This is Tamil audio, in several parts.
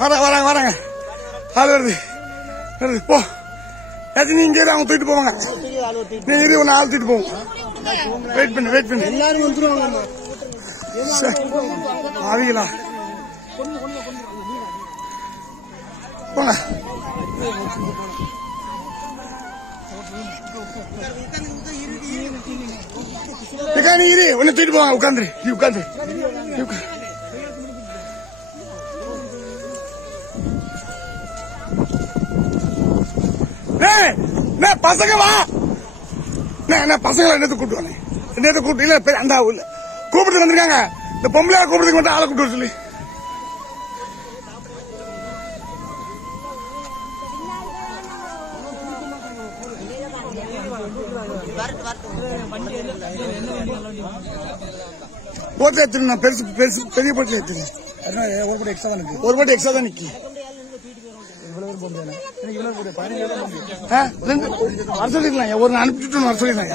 வராங்க ஆள் வருது போ. நீ இங்கே அவங்க தூக்கிட்டு போவாங்க. நீ இரு ஒன்னு ஆள் தூக்கிட்டு போவோம். வெயிட் பண்ணு எல்லாரும் வந்துருவாங்க. ஆவிகளா போங்க. நீ இரு ஒன்னு தூக்கிட்டு போவாங்க. உட்காந்துரு பசங்க வா. பசங்களை என்னத்தை கூப்பிட்டு வாங்க. என்னத்தை கூப்பிட்டு இல்ல அந்த கூப்பிட்டு வந்திருக்காங்க. இந்த பொம்பளை கூப்பிடுறதுக்கு மட்டும் ஆளை கூப்பிட்டு வர சொல்லி. போட்டு எடுத்துருந்தா பெரிய போட்டு எடுத்துரு. ஒரு போட்டு எக்ஸ்ட்ரா தான் நிக்கி. வர சொல்லிருக்கலாம். ஒரு அனுப்பிச்சுட்டு வர சொல்லிருந்தாங்க.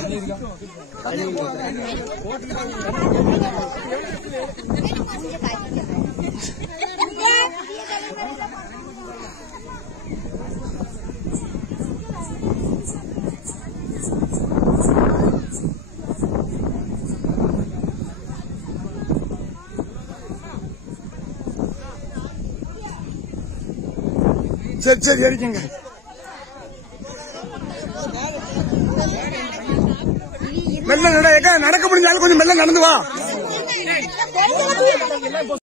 சரி அடிக்குங்க. மெல்ல நடக்க முடிஞ்சாலும் கொஞ்சம் மெல்ல நடந்து வா.